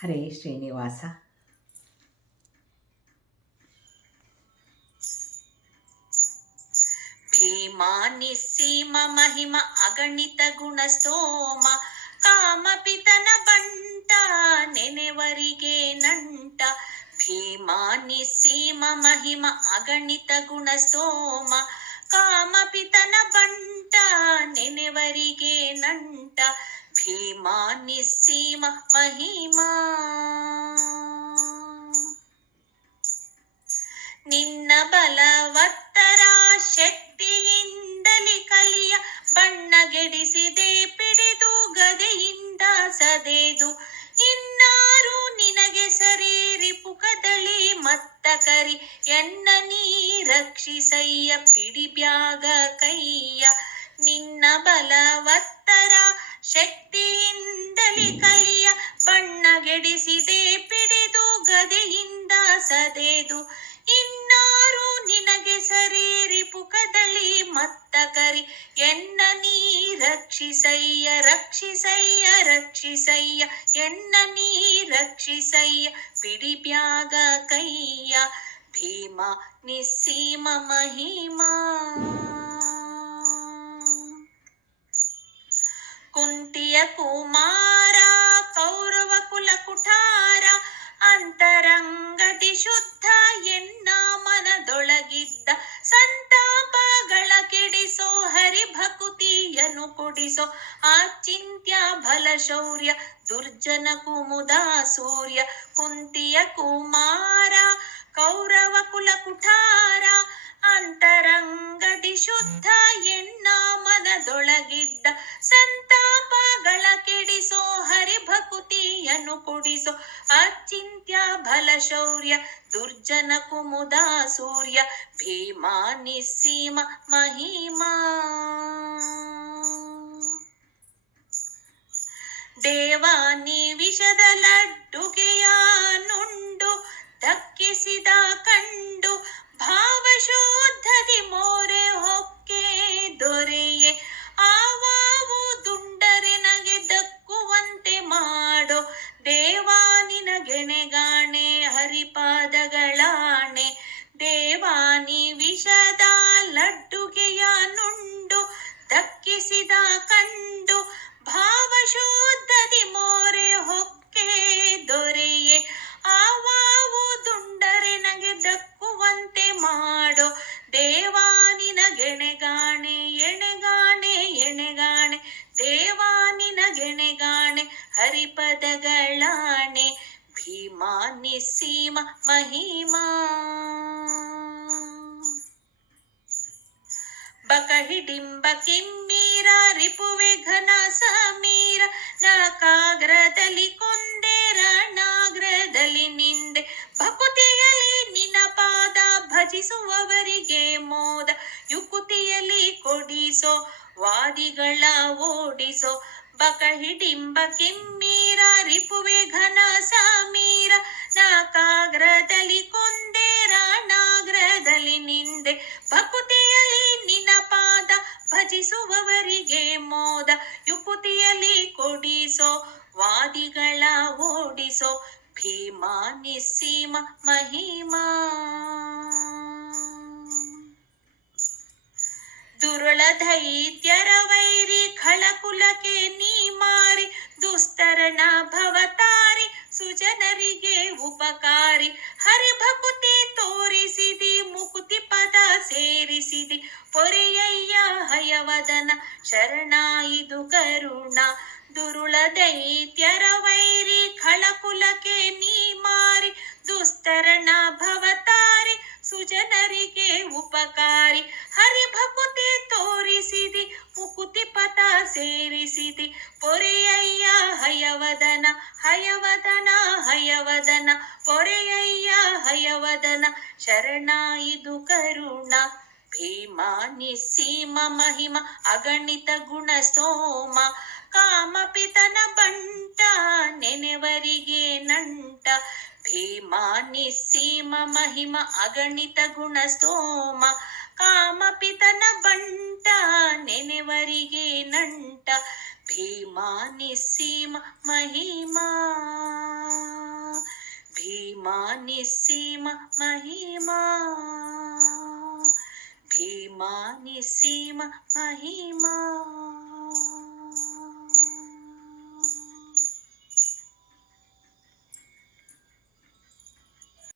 ಹರೇ ಶ್ರೀನಿವಾಸ. ಭೀಮಾ ಮಹಿಮ ಅಗಣಿತ ಗುಣ ಸ್ತೋಮ ಕಾಮಪಿತನ ಬಂಟ, ನೆನೆವರಿಗೆ ನಂಟ. ಭೀಮಾ ನಿಸ್ಸೀಮ ಮಹಿಮ ಅಗಣಿತ ಗುಣ ಸ್ತೋಮ ಕಾಮಪಿತನ ಬಂಟ, ನೆನೆವರಿಗೆ ನಂಟ. ಭೀಮಾ ನಿಸ್ಸೀಮ ಮಹಿಮಾ ಬಣ್ಣಗೆಡಿಸಿದೆ ಪಿಡಿದು ಗದೆಯಿಂದ ಸದೆದು, ಇನ್ನಾರು ನಿನಗೆ ಸರೇರಿ ಪುಕದಳಿ ಮತ್ತ ಕರಿ, ಎನ್ನ ನೀ ರಕ್ಷಿಸಯ್ಯ ಪಿಡಿ ಪಿಡಿಬ್ಯಾಗ ಕೈಯ. ನಿನ್ನ ಬಲವತ್ತರ ಶಕ್ತಿಯಿಂದಲಿ ಕಲಿಯ ಬಣ್ಣಗೆಡಿಸಿದೆ ಪಿಡಿದು ಗದೆಯಿಂದ ಸದೆದು ಮತ್ತ ಕರಿ ಎನ್ನ ನೀ ರಕ್ಷಿಸಯ್ಯ ರಕ್ಷಿಸಯ್ಯ ರಕ್ಷಿಸಯ್ಯ ಎನ್ನ ನೀ ರಕ್ಷಿಸಯ್ಯ ಪಿಡಿಬ್ಯಾಗ ಕೈಯ ಭೀಮ ನಿಸ್ಸೀಮ ಮಹಿಮಾ ಕುಂತಿಯ ಕುಮಾರ ಕೌರವ ಕುಲ ಕುಠಾರ ಅಂತರಂಗದಿ ಹರಿಭಕುತಿಯನ್ನು ಕೊಡಿಸೋ ಆಚಿಂತ್ಯ ಬಲ ಶೌರ್ಯ ದುರ್ಜನ ಕುಮುದ ಸೂರ್ಯ ಕುಂತಿಯ ಕುಮಾರ ಕೌರವ ಕುಲ ಕುಠಾರ ಅಂತರಂಗದಿ ಶುದ್ಧ ಎನ್ನ ಮನದೊಳಗಿದ್ದ ಸಂತಾಪಗಳ ಕೆಡಿಸೋ ಹರಿಭಕುತಿಯನ್ನು ಕೊಡಿಸೋ ಅಚಿಂತ್ಯ ಬಲ ಶೌರ್ಯ ದುರ್ಜನ ಕುಮುದ ಸೂರ್ಯ ಭೀಮಾ ನಿಸ್ಸೀಮ ಮಹಿಮಾ ದೇವಾನಿ ವಿಷದ ಲಡ್ಡುಗೆಯ ನುಂಡು ದಕ್ಕಿಸಿದ ಕಂಡು ಭಾವಶೋಧದಿ ಮೋರೆ ಹೊಕ್ಕೆ ದೊರೆಯೇ. ಆವಾವು ದುಂಡರೆ ನಗೆ ದಕ್ಕುವಂತೆ ಮಾಡೋ ದೇವಾನಿನ ಹರಿಪದಗಳಾಣೆ ಭೀಮಾ ನಿಸೀಮ ಮಹಿಮಾ. ಬಕಹಿಡಿಂಬ ಕಿಮ್ಮೀರ, ರಿಪುವೆ ಘನ ಸಮೀರ ಕೊಂದೆ ರಣಾಗ್ರದಲ್ಲಿ ನಿಂದೆ. ಭಕುತಿಯಲ್ಲಿ ನಿನ್ನ ಪಾದ ಭಜಿಸುವವರಿಗೆ ಮೋದ. ಯುಕುತಿಯಲ್ಲಿ ಕೊಡಿಸೋ, ವಾದಿಗಳ ಓಡಿಸೋ ಬಕಹಿಡಿಂಬ ಕಿಮ್ಮೀರ, ರಿಪುವೆ ಘನ ಸಮೀರ. ನಾಕಾಗ್ರದಲ್ಲಿ ಕೊಂದೆ, ರಾಣಾಗ್ರದಲ್ಲಿ ನಿಂದೆ. ಭಕುತಿಯಲಿ ನಿನ್ನ ಪಾದ, ಭಜಿಸುವವರಿಗೆ ಮೋದ. ಯುಕುತಿಯಲ್ಲಿ ಕೊಡಿಸೋ, ವಾದಿಗಳ ಓಡಿಸೋ. ಭೀಮಾ, ನಿಸ್ಸೀಮ, ಮಹಿಮಾ. ದುರುಳ ದೈತ್ಯರ ವೈರಿ ಖಳಕುಲಕ್ಕೆ ನೀ ಮಾರಿ ದುಸ್ತರನ ಭವತಾರಿ ಸುಜನರಿಗೆ ಉಪಕಾರಿ ಹರಿಭಕುತಿ ತೋರಿಸಿದಿ ಮುಕುತಿ ಪದ ಸೇರಿಸಿದಿ ಪೊರೆಯಯ್ಯ ಹಯವದನ ಶರಣಾಯಿದು ಕರುಣ ದುರುಳ ದೈತ್ಯರ ವೈರಿ ಖಳಕುಲಕ್ಕೆ ನೀ ಮಾರಿ ದುಸ್ತರನ ಹಯವದನ ಹಯವದನ ಹಯವದನ, ಪೊರೆಯಯ್ಯ, ಹಯವದನ ಶರಣಾಯಿದು ಕರುಣ. ಭೀಮ ನಿಸೀಮ ಮಹಿಮ, ಅಗಣಿತ ಗುಣ ಸ್ತೋಮ. ಕಾಮಪಿತನ ಬಂಟ, ನೆನೆವರಿಗೆ ನಂಟ. ಭೀಮ ನಿಸೀಮ ಮಹಿಮ, ಅಗಣಿತ ಗುಣ ಸ್ತೋಮ. ಕಾಮಪಿತನ ಬಂಟ నంట నెనెవరిగే నంట? భీమా నిస్సీమ మహిమా. భీమా నిస్సీమ మహిమా. భీమా నిస్సీమ మహిమా.